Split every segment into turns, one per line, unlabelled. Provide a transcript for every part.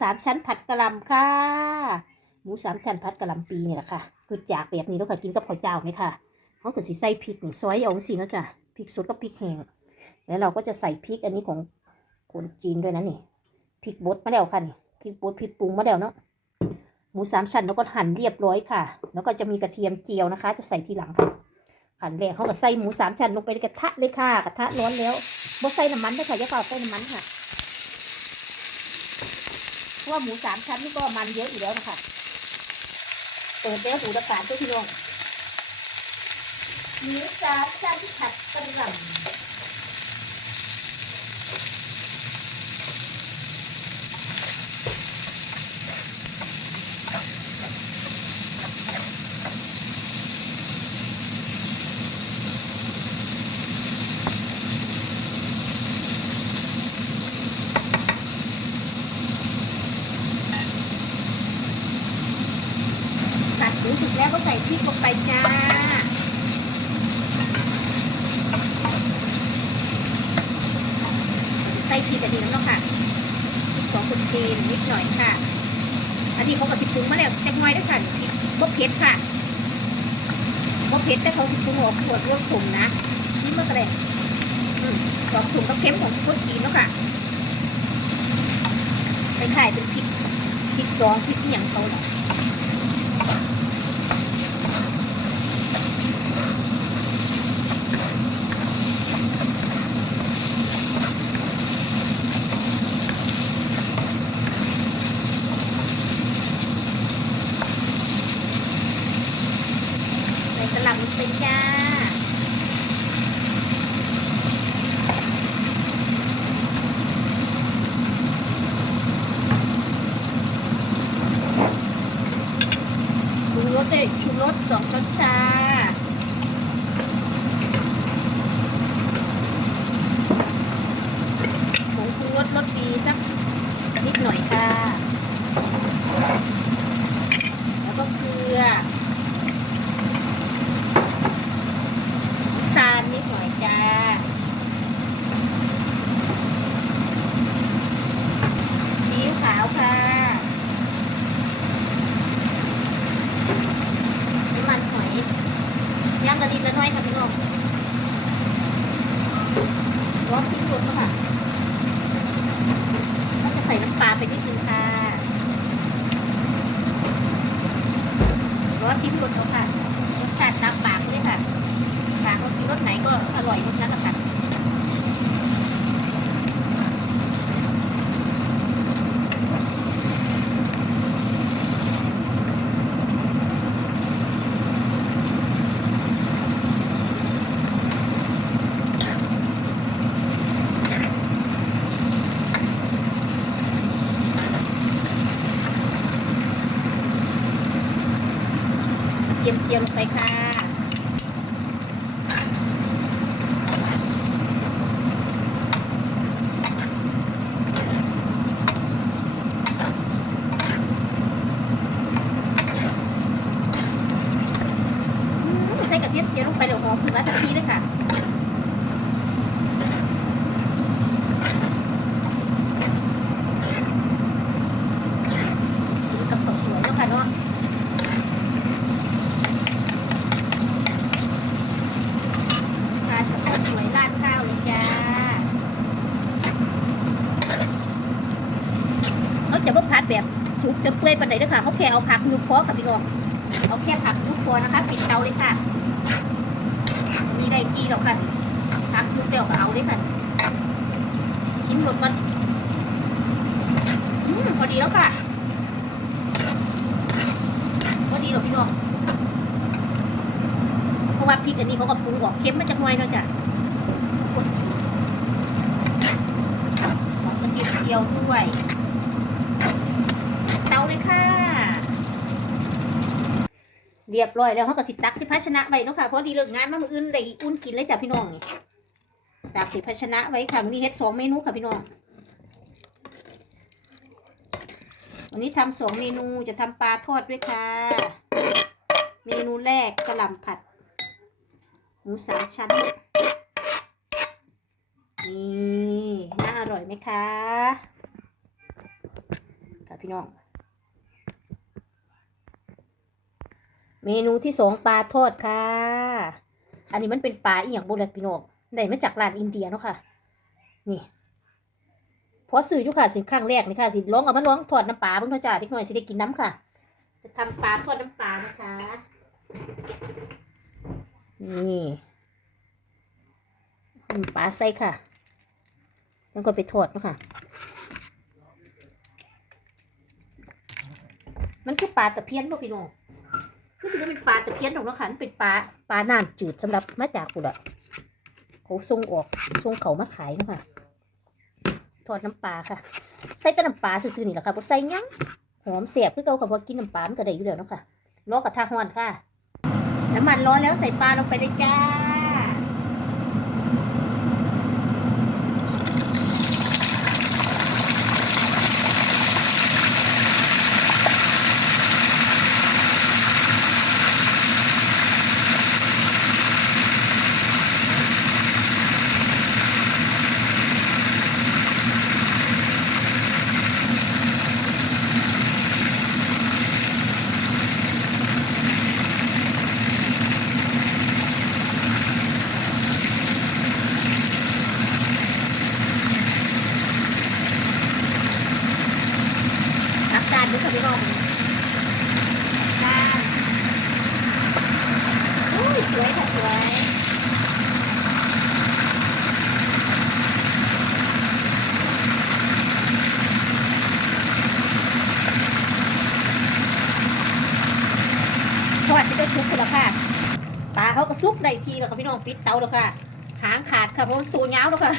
สามชั้นผัดกะหล่ำค่ะ หมูสามชั้นผัดกะหล่ำปีนี่แหละค่ะ คือจากแบบนี้แล้วค่ะกินกับข้าวเจ้าไหมค่ะเขาก็สิใส่พริกนี่ซอยเอาสิเนาะจ้ะพริกสดกับพริกแห้งแล้วเราก็จะใส่พริกอันนี้ของคนจีนด้วยนะนี่พริกบดมาแล้วค่ะนี่พริกบดพริกปรุงมาแล้วเนาะหมูสามชั้นแล้วก็หั่นเรียบร้อยค่ะ แล้วก็จะมีกระเทียมเจียวนะคะ จะใส่ทีหลังค่ะหั่นแรกเขาก็ใส่หมูสามชั้นลงไปในกระทะเลยค่ะ กระทะร้อนแล้วบ่ใส่น้ำมันด้วยค่ะอย่าเปล่าใส่น้ำมันค่ะ ว่าหมูสามชั้นนี่ก็มันเยอะอยู่แล้วนะคะ เปิดแล้วหูตะการตัวพี่น้องหมูสามชั้นผัดกระหล่ำผัดรู้สึกแล้วก็ใส่พริก ลงไปจ้า ใส่พริกระเทียมแล้วค่ะพริกของคุณจีนนิดหน่อยค่ะ อันนี้เขาก็สิปรุงมาแล้วจะน้อยด้วยค่ะพริกเผ็ดค่ะบกเผ็ดแต่เขาสิปรุงออกขวดร่วมสุ่มนะ นี่เมันก็เลยอืมสองสุ่มกับเค็มของคนจีนแล้วค่ะไปขายเป็นพริกพริกซองพริกที่อย่างเขาเนาะ ใส่กระหล่ำลงไปจ้าชูรสด้วยชูรสสองช้อนชา ผงชูรสรสดีสักนิดหน่อยค่ะ แล้วก็เกลือ น้ำตาลนิด หน่อยจ้าซีอิ๊วขาวค่ะน้ำมันหอยย่างกระดิ่งละน้อยค่ะพี่น้องร้อนทิ้งรสค่ะก็จะใส่น้ำปลาไปนิดนึงค่ะร้อนชิ้นรสแล้วค่ะรสชาติตามปากเลยค่ะากเรากินรสไหนก็อร่อยรสนั้นแหละค่ะเจียมเจียมลงไปค่ะ ใส่ กระเทียมเจียวลงไปเดี๋ยวหอมถึงแล้วทันทีเลยค่ะกินกับข้าวสวยแล้วค่ะเนาะทานกับข้าวสวยราดข้าวเลยจ้าเขาจะบ่พัดแบบสุกจนเปื่อยปานใดเด้อค่ะเขาแค่เอาผักยุบพอค่ะพี่น้องเอาแค่ผักยุบพอนะคะ ปิดเตาเลยค่ะ ได้ที่แล้วค่ะผักยุบเดียวก็เอาเลยค่ะชิ้นหมดมันอืมพอดีแล้วค่ะพอดีหรอพี่น้องเพราะว่าพริกอันนี้เขาก็ปรุงออกเค็มมาจากน่อยเนาะจ้ะกระเทียมเจียวด้วยเตาเลยค่ะ เรียบร้อยแล้วเขาก็สิตักสิภาชนะไว้เนาะค่ะเพราะดีเลิกงานมามืออื่นเลยอุ่นกินเลยจ้ะพี่น้องนี่ตักสิภาชนะไว้ค่ะวันนี้เฮ็ดสองเมนูค่ะพี่น้องวันนี้ทำสองเมนูจะทำปลาทอดด้วยค่ะ เมนูแรกกระหล่ำผัดหมูสามชั้นนี่น่าอร่อยไหมคะพี่น้อง เมนูที่สองปลาทอดค่ะ อันนี้มันเป็นปลาอีหยังโบราณพี่น้องได้มาจากร้านอินเดียเนาะค่ะ นี่พอซื้ออยู่ค่ะสิครั้งแรกนี่ค่ะ สิลองเอามาลองทอดน้ำปลาเบิ่งเนาะจ้าเด็กน่อยสิได้กินน้ำค่ะ จะทำปลาทอดน้ำปลานะคะ นี่ปลาใส่ค่ะ แล้วก็ไปทอดเนาะค่ะมันคือปลาตะเพียนบ่พี่น้อง คือสิว่าเป็นปลาตะเพียนของเนาะค่ะมันเป็นปลาปลาน้ำจืดสำหรับมาจากกุดอะเขาส่งออกส่งเขามาขายนะคะทอดน้ำปลาค่ะ ใส่แต่น้ำปลาซื่อๆนี่แหละค่ะบ่ใส่ยังหอมเสียบคือเก่าค่ะเพรากินน้ำปลามันก็ได้อยู่แล้วเนาะค่ะรอกระทะร้อนค่ะ น้ำมันร้อนแล้วใส่ปลาลงไปเลยจ้า นักการด้วยค่ะพี่น้องการอุ้ยสวยค่ะสวยทอดจะได้ชุบแล้วค่ะปลา เขาก็ซุกได้ทีแล้วค่ะพี่น้องปิดเตาแล้วค่ะ หางขาดค่ะเพราะมันตัวยาวแล้วค่ะ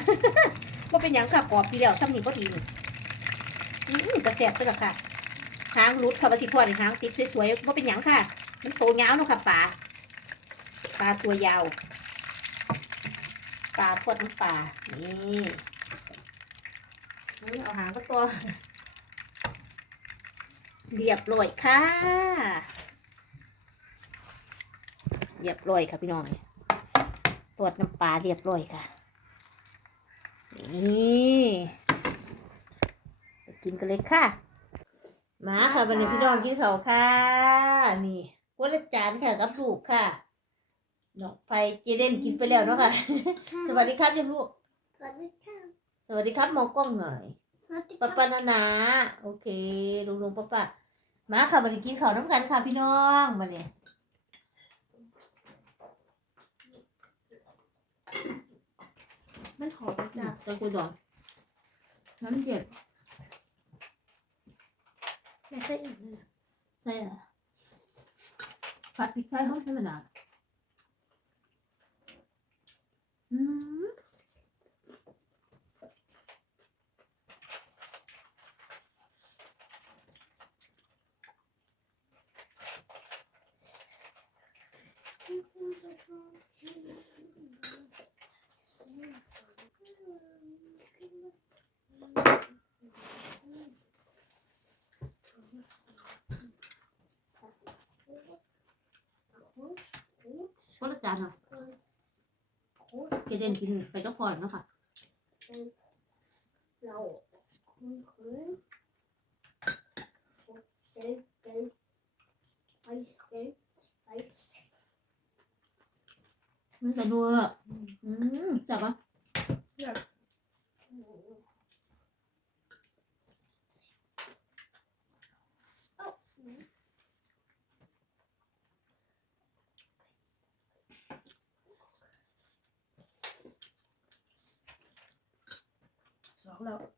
ว่าเป็นหยังค่ะปอบทีเดียวซ้ำนี่ก็ดีนี่อืมกระแสบไปแล้วค่ะหางรุดค่ะปลาสิทอดนี่หางติดสวยๆว่าเป็นหยังค่ะ มันโตยาวเนาะค่ะปลาปลาตัวยาวปลาทอดน้ำปลานี่นี่เอาหางก็ตัวเรียบร้อยค่ะ เรียบร้อยค่ะพี่น้องทอดน้ำปลาเรียบร้อยค่ะ นี่ไปกินกันเลยค่ะ มาค่ะวันนี้พี่น้องกินข้าวค่ะ นี่วัละจานค่ะกับลูกค่ะน้องไปเจเดนกินไปแล้วเนาะค่ะ สวัสดีครับยังลูก
สวัสดีค่ะ
สวัสดีครับมองกล้องหน่อย
สวัสดี
ป้าป้านานาโอเคลุงลุงป้าป้ามาค่ะวันนี้กินข้าวน้ำกันค่ะพี่น้องมาเนี่ย
มันหอม
จั
จั
บบจังกุยดอนน้ำเย็น
แม่ใส่อีกเลย
ใช่อะผัดพริกไทยห้องธรรมดาอืมคนละจานค่ะเจเดนกินไปก็พอแล้วเนาะค่ะ
เราคุ้นคุ้นเซ็นเซ็นไปเซ็นไป
มันจะนัวอืมจับปะ
สองแล้ว